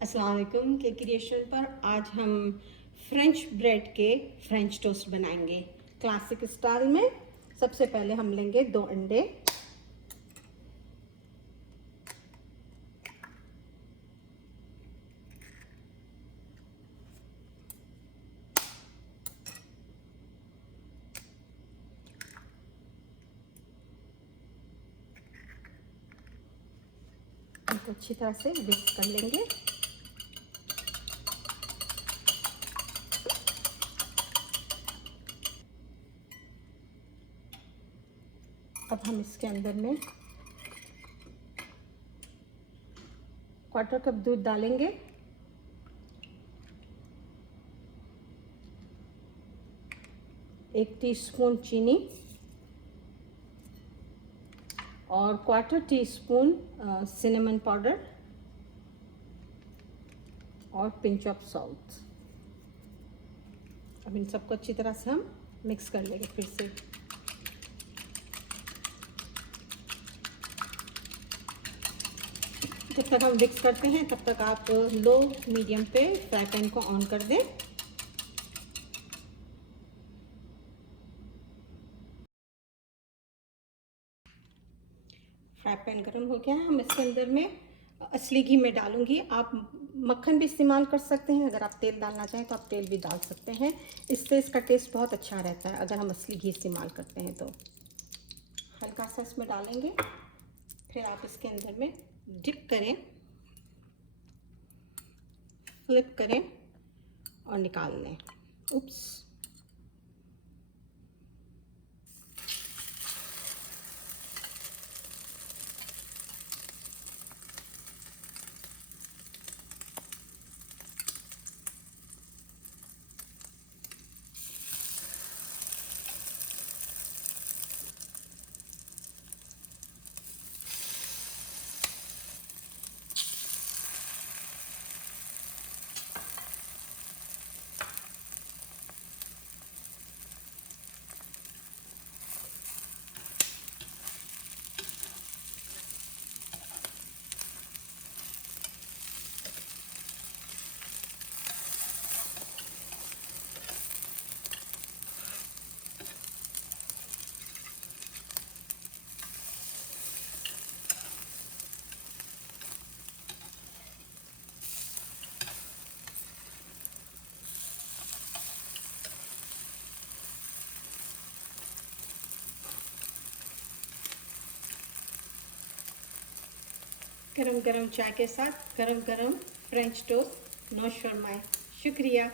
अस्सलाम वालेकुम के क्रिएशन पर आज हम फ्रेंच ब्रेड के फ्रेंच टोस्ट बनाएंगे क्लासिक स्टाइल में। सबसे पहले हम लेंगे 2 अंडे, इनको अच्छी तरह से मिक्स कर लेंगे। अब हम इसके अंदर में 1/4 कप दूध डालेंगे, एक टीस्पून चीनी और 1/4 टीस्पून सिनेमन पाउडर और पिंच ऑफ सॉल्ट। अब इन सबको अच्छी तरह से हम मिक्स कर लेंगे फिर से। जब तक हम मिक्स करते हैं तब तक आप लो मीडियम पे फ्राई पैन को ऑन कर दें। फ्राई पैन गर्म हो गया है, हम इसके अंदर में असली घी में डालूंगी। आप मक्खन भी इस्तेमाल कर सकते हैं, अगर आप तेल डालना चाहें तो आप तेल भी डाल सकते हैं। इससे इसका टेस्ट बहुत अच्छा रहता है अगर हम असली घी इस्तेमाल करते हैं। तो हल्का सा इसमें डालेंगे, फिर आप इसके अंदर में डिप करें, फ्लिप करें और निकाल लें। उप्स, गरम गरम चाय के साथ गरम गरम फ्रेंच टोस्ट, नो शर्माए। शुक्रिया।